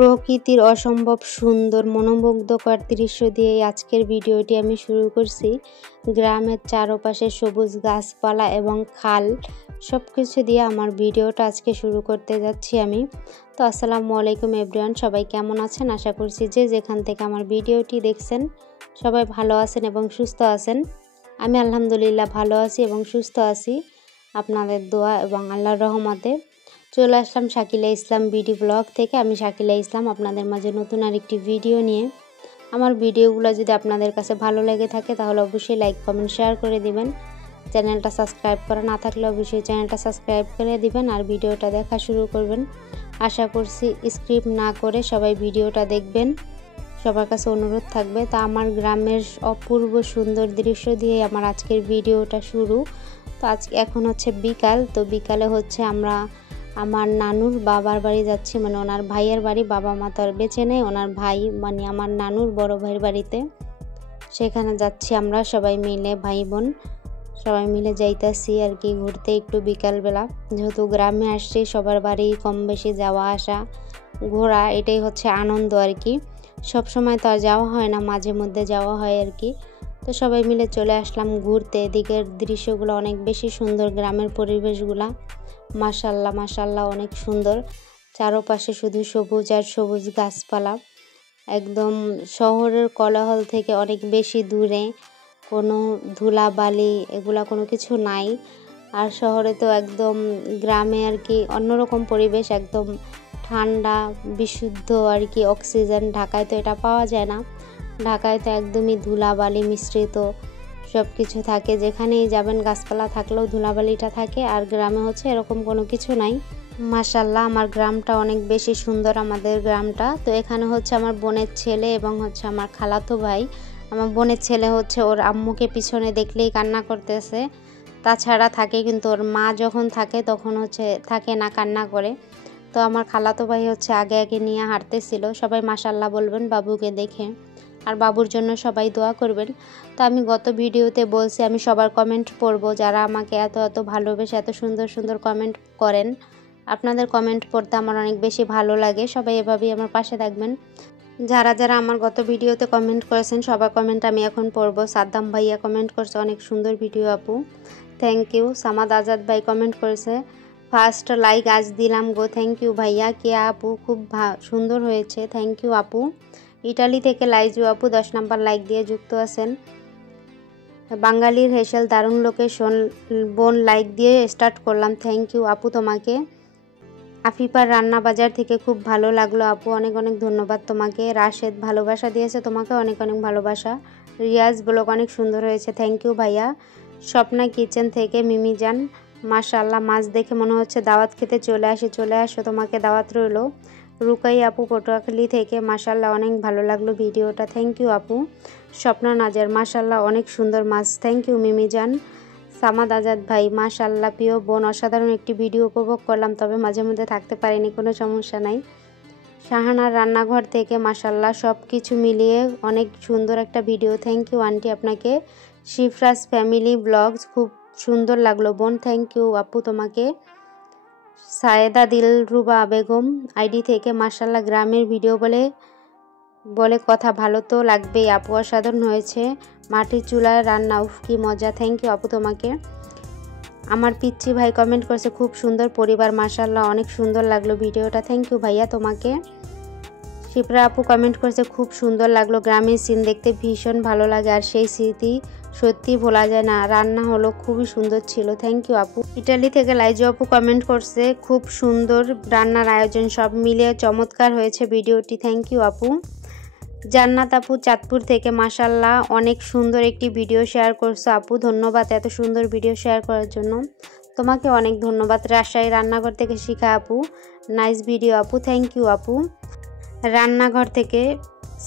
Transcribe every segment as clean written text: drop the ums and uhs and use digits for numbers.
প্রকৃতির অসম্ভব সুন্দর মনোমুগ্ধকর দৃশ্য দিয়ে আজকের ভিডিওটি আমি শুরু করছি। গ্রামের চারপাশে সবুজ গাছপালা এবং খাল সব কিছু দিয়ে আমার ভিডিওটা আজকে শুরু করতে যাচ্ছি আমি। তো আসসালামু আলাইকুম এভরিওয়ান, সবাই কেমন আছেন? আশা করছি যে যেখান থেকে আমার ভিডিওটি দেখছেন সবাই ভালো আছেন এবং সুস্থ আছেন। আমি আলহামদুলিল্লাহ ভালো আছি এবং সুস্থ আছি, আপনাদের দোয়া এবং আল্লাহর রহমতে। চলে আসলাম শাকিলা ইসলাম বিডি ব্লগ থেকে। আমি শাকিলা ইসলাম আপনাদের মাঝে নতুন আরেকটি ভিডিও নিয়ে। আমার ভিডিওগুলো যদি আপনাদের কাছে ভালো লেগে থাকে তাহলে অবশ্যই লাইক কমেন্ট শেয়ার করে দিবেন। চ্যানেলটা সাবস্ক্রাইব করা না থাকলে অবশ্যই চ্যানেলটা সাবস্ক্রাইব করে দিবেন আর ভিডিওটা দেখা শুরু করবেন। আশা করছি স্ক্রিপ্ট না করে সবাই ভিডিওটা দেখবেন, সবার কাছে অনুরোধ থাকবে। তা আমার গ্রামের অপূর্ব সুন্দর দৃশ্য দিয়ে আমার আজকের ভিডিওটা শুরু। তো এখন হচ্ছে বিকাল। তো বিকালে হচ্ছে আমরা আমার নানুর বাবার বাড়ি যাচ্ছি, মানে ওনার ভাইয়ের বাড়ি। বাবা মা তো আর বেঁচে নেই, ওনার ভাই মানে আমার নানুর বড় ভাইয়ের বাড়িতে। সেখানে যাচ্ছি আমরা সবাই মিলে, ভাই বোন সবাই মিলে যাইতেছি আর কি ঘুরতে একটু বিকালবেলা। যেহেতু গ্রামে আসছি, সবার বাড়ি কম বেশি যাওয়া আসা ঘোরা এটাই হচ্ছে আনন্দ আর কি। সব সময় তো আর যাওয়া হয় না, মাঝে মধ্যে যাওয়া হয় আর কি। তো সবাই মিলে চলে আসলাম ঘুরতে। এদিকের দৃশ্যগুলো অনেক বেশি সুন্দর, গ্রামের পরিবেশগুলা মাশাল্লাহ মাশাল্লাহ অনেক সুন্দর। চারপাশে শুধু সবুজ আর সবুজ গাছপালা, একদম শহরের কোলাহল থেকে অনেক বেশি দূরে, কোনো ধুলাবালি এগুলা কোনো কিছু নাই। আর শহরে তো একদম, গ্রামে আর কি অন্যরকম পরিবেশ, একদম ঠান্ডা বিশুদ্ধ আর কি অক্সিজেন। ঢাকায় তো এটা পাওয়া যায় না, ঢাকায় তো একদমই ধুলাবালি মিশ্রিত সব কিছু থাকে। যেখানেই যাবেন গাছপালা থাকলেও ধুলাবালিটা থাকে, আর গ্রামে হচ্ছে এরকম কোনো কিছু নাই। মাশাল্লাহ আমার গ্রামটা অনেক বেশি সুন্দর, আমাদের গ্রামটা। তো এখানে হচ্ছে আমার বোনের ছেলে এবং হচ্ছে আমার খালাতো ভাই। আমার বোনের ছেলে হচ্ছে ওর আম্মুকে পিছনে দেখলেই কান্না করতেছে, তাছাড়া থাকে, কিন্তু ওর মা যখন থাকে তখন হচ্ছে থাকে না, কান্না করে। তো আমার খালাতো ভাই হচ্ছে আগে আগে নিয়ে হাঁটতেছিল। সবাই মাশাল্লাহ বলবেন বাবুকে দেখে, আর বাবুর জন্য সবাই দোয়া করবেন। তো আমি গত ভিডিওতে বলছি আমি সবার কমেন্ট পড়ব, যারা আমাকে এত এত ভালোবেসে এত সুন্দর সুন্দর কমেন্ট করেন। আপনাদের কমেন্ট পড়তে আমার অনেক বেশি ভালো লাগে। সবাই এভাবেই আমার পাশে থাকবেন। যারা যারা আমার গত ভিডিওতে কমেন্ট করেছেন সবার কমেন্ট আমি এখন পড়ব। সাদ্দাম ভাইয়া কমেন্ট করছে অনেক সুন্দর ভিডিও আপু, থ্যাংক ইউ। সামাদ আজাদ ভাই কমেন্ট করেছে ফার্স্ট লাইক আজ দিলাম গো, থ্যাংক ইউ ভাইয়া। কে আপু খুব সুন্দর হয়েছে, থ্যাংক ইউ আপু। ইটালি থেকে লাইজু আপু 10 নাম্বার লাইক দিয়ে যুক্ত আছেন। বাঙালির হেসেল দারুণ লোকেশন বোন, লাইক দিয়ে স্টার্ট করলাম, থ্যাংক ইউ আপু তোমাকে। আফিফার রান্না বাজার থেকে খুব ভালো লাগলো আপু, অনেক অনেক ধন্যবাদ তোমাকে। রাশেদ ভালোবাসা দিয়েছে, তোমাকে অনেক অনেক ভালোবাসা। রিয়াজ ব্লগ অনেক সুন্দর হয়েছে, থ্যাংক ইউ ভাইয়া। স্বপ্না কিচেন থেকে মিমি জান মাশাল্লাহ, মাছ দেখে মনে হচ্ছে দাওয়াত খেতে চলে আসো, তোমাকে দাওয়াত রইল। রুকাই আপু পটুয়াখালী থেকে মাশাল্লাহ অনেক ভালো লাগলো ভিডিওটা, থ্যাংক ইউ আপু। স্বপ্না নাজার মাশাল্লাহ অনেক সুন্দর মাছ, থ্যাংক ইউ মিমি জান। সামাদ আজাদ ভাই মাশাল্লাহ প্রিয় বোন, অসাধারণ একটি ভিডিও উপভোগ করলাম, তবে মাঝে মধ্যে থাকতে পারিনি, কোনো সমস্যা নাই। শাহানার রান্নাঘর থেকে মাশাল্লাহ সব কিছু মিলিয়ে অনেক সুন্দর একটা ভিডিও, থ্যাংক ইউ আন্টি আপনাকে। শিফরাজ ফ্যামিলি ব্লগস খুব সুন্দর লাগলো বোন, থ্যাংক ইউ আপু তোমাকে। সায়েদা দিলরুবা বেগম আইডি থেকে মাশাল্লাহ গ্রামের ভিডিও বলে কথা ভালো তো লাগবেই আপু, অসাধারণ হয়েছে। মাটির চুলায় রান্না, উফ কি মজা, থ্যাংক ইউ আপু তোমাকে। আমার পিচ্চি ভাই কমেন্ট করছে খুব সুন্দর পরিবার, মাশাল্লাহ অনেক সুন্দর লাগলো ভিডিওটা, থ্যাংক ইউ ভাইয়া তোমাকে। শিপ্রা আপু কমেন্ট করছে খুব সুন্দর লাগলো, গ্রামের সিন দেখতে ভীষণ ভালো লাগে, আর সেই স্মৃতি সত্যি ভোলা যায় না। রান্না হলো খুবই সুন্দর ছিল, থ্যাংক ইউ আপু। ইটালি থেকে লাইজু আপু কমেন্ট করছে খুব সুন্দর রান্নার আয়োজন, সব মিলিয়ে চমৎকার হয়েছে ভিডিওটি, থ্যাংক ইউ আপু। জান্নাত আপু চাঁদপুর থেকে মাশাল্লাহ অনেক সুন্দর একটি ভিডিও শেয়ার করছো আপু, ধন্যবাদ এত সুন্দর ভিডিও শেয়ার করার জন্য, তোমাকে অনেক ধন্যবাদ। রাজশাহী রান্নাঘর থেকে শিখা আপু নাইস ভিডিও আপু, থ্যাংক ইউ আপু। রান্নাঘর থেকে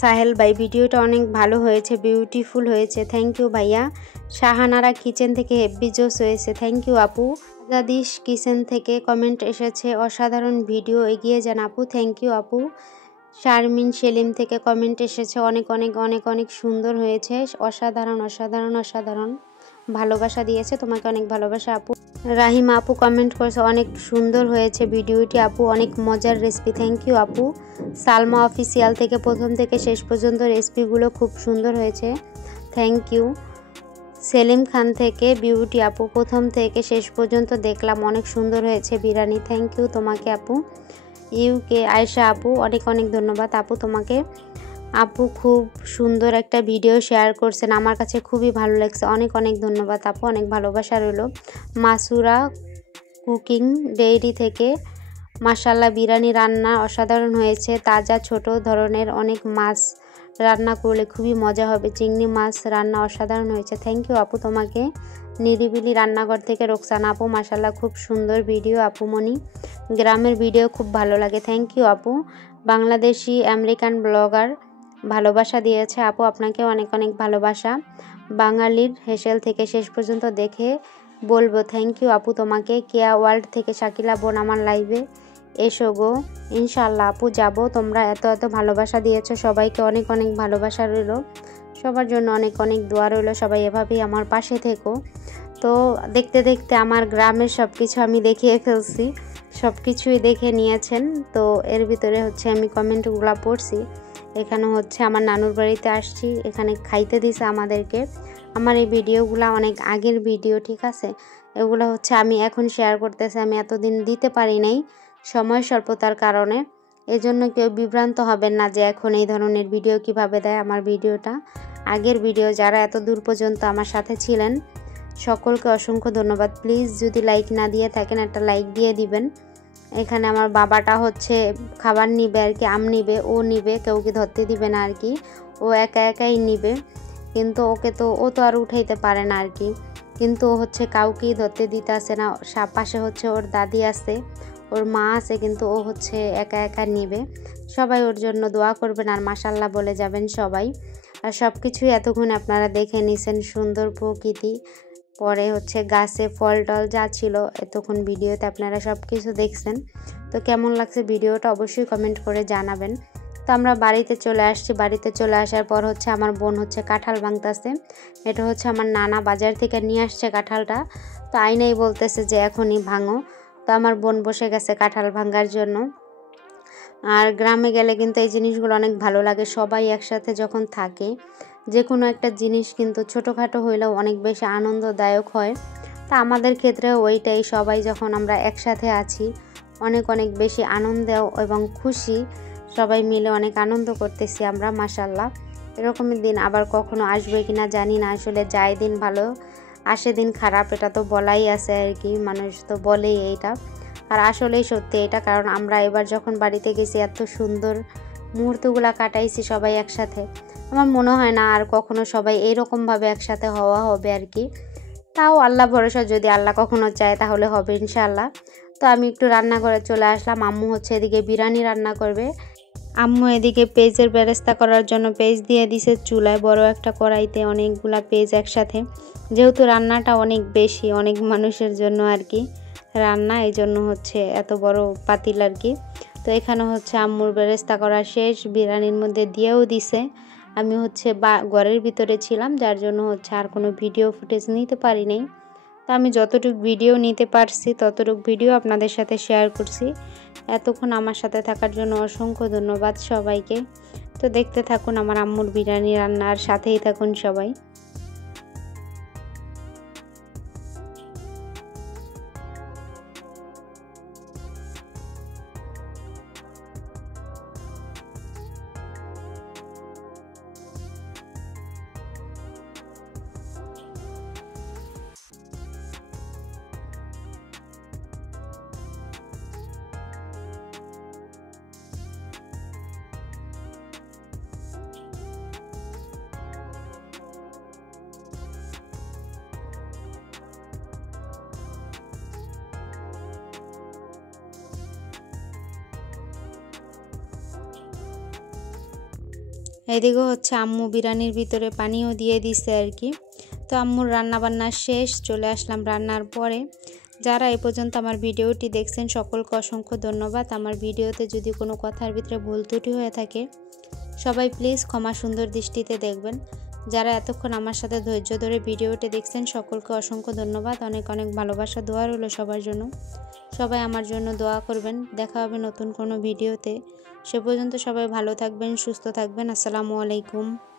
সাহেল ভাই ভিডিওটা অনেক ভালো হয়েছে, বিউটিফুল হয়েছে, থ্যাংক ইউ ভাইয়া। শাহানারা কিচেন থেকে হেভি জোস হয়েছে, থ্যাংক ইউ আপু। আজাদিস কিচেন থেকে কমেন্ট এসেছে অসাধারণ ভিডিও, এগিয়ে যান আপু, থ্যাংক ইউ আপু। শারমিন সেলিম থেকে কমেন্ট এসেছে অনেক অনেক অনেক অনেক সুন্দর হয়েছে, অসাধারণ অসাধারণ অসাধারণ, ভালোবাসা দিয়েছে, তোমাকে অনেক ভালোবাসা আপু। রাহিমা আপু কমেন্ট করেছে অনেক সুন্দর হয়েছে ভিডিওটি আপু, অনেক মজার রেসিপি। থ্যাংক ইউ আপু। সালমা অফিসিয়াল থেকে প্রথম থেকে শেষ পর্যন্ত রেসিপিগুলো খুব সুন্দর হয়েছে, থ্যাংক ইউ। সেলিম খান থেকে বিউটি আপু, প্রথম থেকে শেষ পর্যন্ত দেখলাম, অনেক সুন্দর হয়েছে বিরিয়ানি, থ্যাংক ইউ তোমাকে আপু। ইউকে আয়শা আপু, অনেক অনেক ধন্যবাদ আপু তোমাকে। আপু খুব সুন্দর একটা ভিডিও শেয়ার করছেন, আমার কাছে খুবই ভালো লাগছে, অনেক অনেক ধন্যবাদ আপু, অনেক ভালোবাসা রইল। মাসুরা কুকিং ডেইরি থেকে, মাশাল্লাহ বিরিয়ানি রান্না অসাধারণ হয়েছে, তাজা ছোট ধরনের অনেক মাছ রান্না করলে খুবই মজা হবে, চিংড়ি মাছ রান্না অসাধারণ হয়েছে, থ্যাংক ইউ আপু তোমাকে। নিরিবিলি রান্নাঘর থেকে রোকসানা আপু, মাশাল্লাহ খুব সুন্দর ভিডিও আপুমণি, গ্রামের ভিডিও খুব ভালো লাগে, থ্যাংক ইউ আপু। বাংলাদেশি আমেরিকান ব্লগার ভালোবাসা দিয়েছে আপু, আপনাকে অনেক অনেক ভালোবাসা। বাঙালির হেসেল থেকে শেষ পর্যন্ত দেখে বলবো থ্যাংক ইউ আপু তোমাকে। কেয়া ওয়ার্ল্ড থেকে শাকিলা বোন, আমার লাইভে এসো গো, ইনশাল্লাহ আপু যাব, তোমরা এত এত ভালোবাসা দিয়েছো, সবাইকে অনেক অনেক ভালোবাসা রইল, সবার জন্য অনেক অনেক দোয়া রইল, সবাই এভাবেই আমার পাশে থেকো। তো দেখতে দেখতে আমার গ্রামের সব কিছু আমি দেখিয়ে ফেলছি, সব কিছুই দেখে নিয়েছেন। তো এর ভিতরে হচ্ছে আমি কমেন্টগুলো পড়ছি। এখানে হচ্ছে আমার নানুর বাড়িতে আসছি, এখানে খাইতে দিছে আমাদেরকে। আমার এই ভিডিওগুলো অনেক আগের ভিডিও, ঠিক আছে, এগুলো হচ্ছে আমি এখন শেয়ার করতেছি, আমি এতদিন দিতে পারি নাই সময় স্বল্পতার কারণে। এজন্য কেউ বিভ্রান্ত হবেন না যে এখন এই ধরনের ভিডিও কিভাবে দেয়। আমার ভিডিওটা আগের ভিডিও, যারা এত দূর পর্যন্ত আমার সাথে ছিলেন সকলকে অসংখ্য ধন্যবাদ। প্লিজ যদি লাইক না দিয়ে থাকেন একটা লাইক দিয়ে দিবেন। এখানে আমার বাবাটা হচ্ছে খাবার নিবে আর কি, আম নিবে, ও নিবে, কাউকে ধরতে দিবে না আর কি, ও একা একাই নিবে, কিন্তু ওকে তো ও তো আর উঠাইতে পারে না আর কি, কিন্তু ও হচ্ছে কাউকেই ধরতে দিতে আসে না, পাশে হচ্ছে ওর দাদি আছে, ওর মা আছে, কিন্তু ও হচ্ছে একা একা নিবে। সবাই ওর জন্য দোয়া করবেন আর মাশাল্লাহ বলে যাবেন সবাই। আর সব কিছুই এতক্ষণ আপনারা দেখে নিছেন, সুন্দর প্রকৃতি, পরে হচ্ছে গাছে ফল টল যা ছিল এতক্ষণ ভিডিওতে আপনারা সব কিছু দেখছেন। তো কেমন লাগছে ভিডিওটা অবশ্যই কমেন্ট করে জানাবেন। তো আমরা বাড়িতে চলে আসছি, বাড়িতে চলে আসার পর হচ্ছে আমার বোন হচ্ছে কাঁঠাল ভাঙতেছে, এটা হচ্ছে আমার নানা বাজার থেকে নিয়ে আসছে কাঁঠালটা, তো আইনাই বলতেছে যে এখনই ভাঙো। তো আমার বোন বসে গেছে কাঁঠাল ভাঙার জন্য। আর গ্রামে গেলে কিন্তু এই জিনিসগুলো অনেক ভালো লাগে, সবাই একসাথে যখন থাকে যে কোনো একটা জিনিস কিন্তু ছোটোখাটো হইলেও অনেক বেশি আনন্দদায়ক হয়। তা আমাদের ক্ষেত্রে ওইটাই, সবাই যখন আমরা একসাথে আছি অনেক অনেক বেশি আনন্দ এবং খুশি, সবাই মিলে অনেক আনন্দ করতেছি আমরা, মাশাল্লাহ। এরকমই দিন আবার কখনো আসবে কিনা জানি না, আসলে যায় দিন ভালো আসে দিন খারাপ, এটা তো বলাই আছে আর কি, মানুষ তো বলেই এইটা, আর আসলেই সত্যি এটা, কারণ আমরা এবার যখন বাড়িতে গেছি এত সুন্দর মুহূর্তগুলো কাটাইছি সবাই একসাথে, আমার মনে হয় না আর কখনো সবাই এইরকমভাবে একসাথে হওয়া হবে আর কি। তাও আল্লাহ ভরসা, যদি আল্লাহ কখনো চায় তাহলে হবে ইনশাআল্লাহ। তো আমি একটু রান্নাঘরে চলে আসলাম, আম্মু হচ্ছে এদিকে বিরিয়ানি রান্না করবে, আম্মু এদিকে পেঁয়াজের বেরেস্তা করার জন্য পেঁয়াজ দিয়ে দিছে চুলায়, বড় একটা কড়াইতে অনেকগুলা পেঁয়াজ একসাথে, যেহেতু রান্নাটা অনেক বেশি, অনেক মানুষের জন্য আর কি রান্না, এই জন্য হচ্ছে এত বড় পাতিল আর কি। তো এখানে হচ্ছে আম্মুর বেরেস্তা করা শেষ, বিরিয়ানির মধ্যে দিয়েও দিছে। আমি হচ্ছে ঘরের ভিতরে ছিলাম, যার জন্য হচ্ছে আর কোনো ভিডিও ফুটেজ নিতে পারি নাই। তো আমি যতটুকু ভিডিও নিতে পারছি ততটুকু ভিডিও আপনাদের সাথে শেয়ার করছি। এতক্ষণ আমার সাথে থাকার জন্য অসংখ্য ধন্যবাদ সবাইকে। তো দেখতে থাকুন আমার আম্মুর বিরিয়ানি রান্নার সাথেই থাকুন সবাই। এদিকে হচ্ছে আম্মু বিরিয়ানির ভিতরে পানিও দিয়ে দিছে আর কি। তো আম্মুর রান্না বান্না শেষ, চলে আসলাম রান্নার পরে। যারা এই পর্যন্ত আমার ভিডিওটি দেখছেন সকলকে অসংখ্য ধন্যবাদ। আমার ভিডিওতে যদি কোনো কথার ভিতরে ভুল ত্রুটি হয়ে থাকে সবাই প্লিজ ক্ষমা সুন্দর দৃষ্টিতে দেখবেন। যারা এতক্ষণ আমার সাথে ধৈর্য ধরে ভিডিওটি দেখছেন সকলকে অসংখ্য ধন্যবাদ। অনেক অনেক ভালোবাসা দোয়া রইল সবার জন্য। সবাই আমার জন্য দোয়া করবেন। দেখা হবে নতুন কোনো ভিডিওতে। সে পর্যন্ত সবাই ভালো থাকবেন, সুস্থ থাকবেন। আসসালামু আলাইকুম।